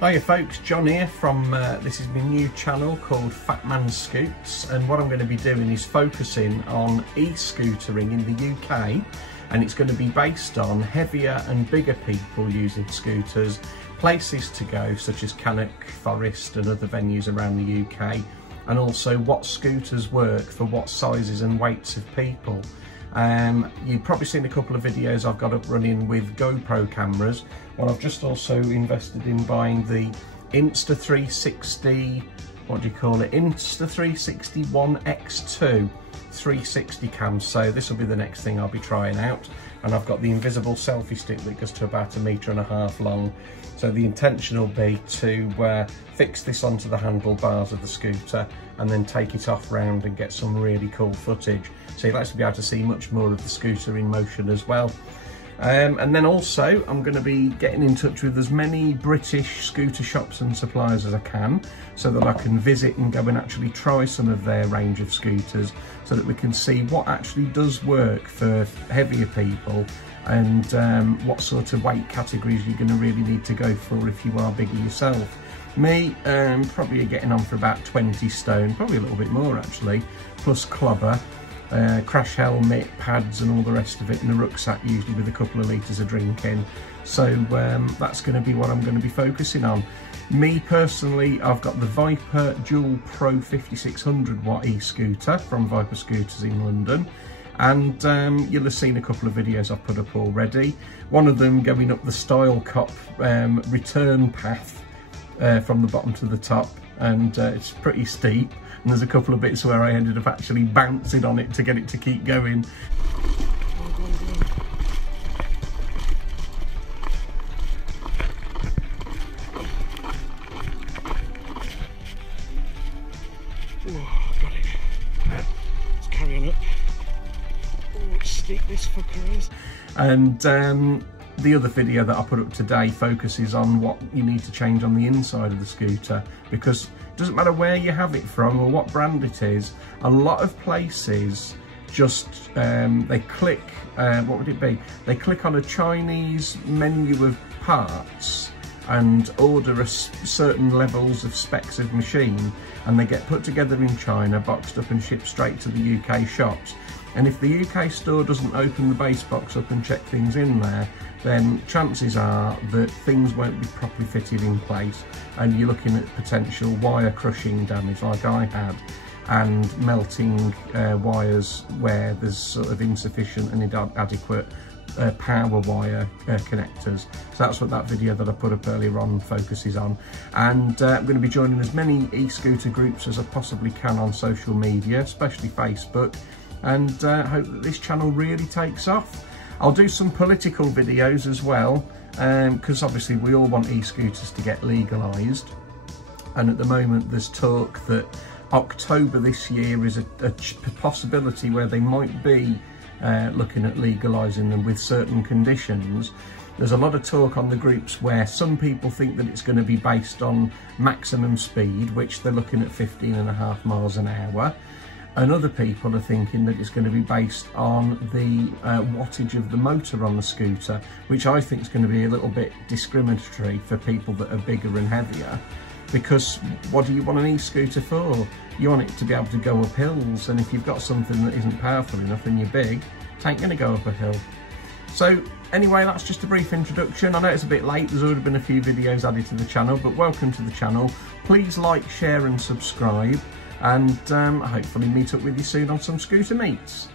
Hiya folks, John here from, this is my new channel called FatManScoots, and what I'm going to be doing is focusing on e-scootering in the UK, and it's going to be based on heavier and bigger people using scooters, places to go such as Cannock, Forest and other venues around the UK, and also what scooters work for what sizes and weights of people. You've probably seen a couple of videos I've got up running with GoPro cameras. Well, I've just also invested in buying the Insta360, what do you call it? Insta360 One X2 360 cams. So this will be the next thing I'll be trying out. And I've got the invisible selfie stick that goes to about 1.5 meters long. So the intention will be to fix this onto the handlebars of the scooter and then take it off round and get some really cool footage. So you'll actually be able to see much more of the scooter in motion as well. And then also I'm going to be getting in touch with as many British scooter shops and suppliers as I can, so that I can visit and go and actually try some of their range of scooters, so that we can see what actually does work for heavier people and what sort of weight categories you're going to really need to go for if you are bigger yourself. Me, probably getting on for about 20 stone, probably a little bit more actually, plus clobber. Crash helmet, pads and all the rest of it, and a rucksack usually with a couple of litres of drink in. So that's going to be what I'm going to be focusing on. Me personally, I've got the Viper Duel Pro 5600 watt e-scooter from Viper Scooters in London, and you'll have seen a couple of videos I've put up already. One of them going up the Style Cop return path from the bottom to the top, and it's pretty steep, and there's a couple of bits where I ended up actually bouncing on it to get it to keep going. Oh, got it. Let's carry on up. Oh, steep this fucker is. And the other video that I put up today focuses on what you need to change on the inside of the scooter, because it doesn't matter where you have it from or what brand it is, a lot of places just, they click, what would it be? They click on a Chinese menu of parts and order certain levels of specs of machine, and they get put together in China, boxed up and shipped straight to the UK shops. And if the UK store doesn't open the base box up and check things in there, then chances are that things won't be properly fitted in place, and you're looking at potential wire crushing damage like I had, and melting wires where there's sort of insufficient and inadequate power wire connectors. So that's what that video that I put up earlier on focuses on. And I'm going to be joining as many e-scooter groups as I possibly can on social media, especially Facebook, and hope that this channel really takes off. I'll do some political videos as well, because obviously we all want e-scooters to get legalised, and at the moment there's talk that October this year is a possibility where they might be looking at legalising them with certain conditions. There's a lot of talk on the groups where some people think that it's going to be based on maximum speed, which they're looking at 15.5 miles an hour. And other people are thinking that it's going to be based on the wattage of the motor on the scooter, which I think is going to be a little bit discriminatory for people that are bigger and heavier. Because what do you want an e-scooter for? You want it to be able to go up hills, and if you've got something that isn't powerful enough and you're big, it ain't going to go up a hill. So anyway, that's just a brief introduction. I know it's a bit late, there's already been a few videos added to the channel, but welcome to the channel. Please like, share and subscribe, and hopefully meet up with you soon on some scooter meets.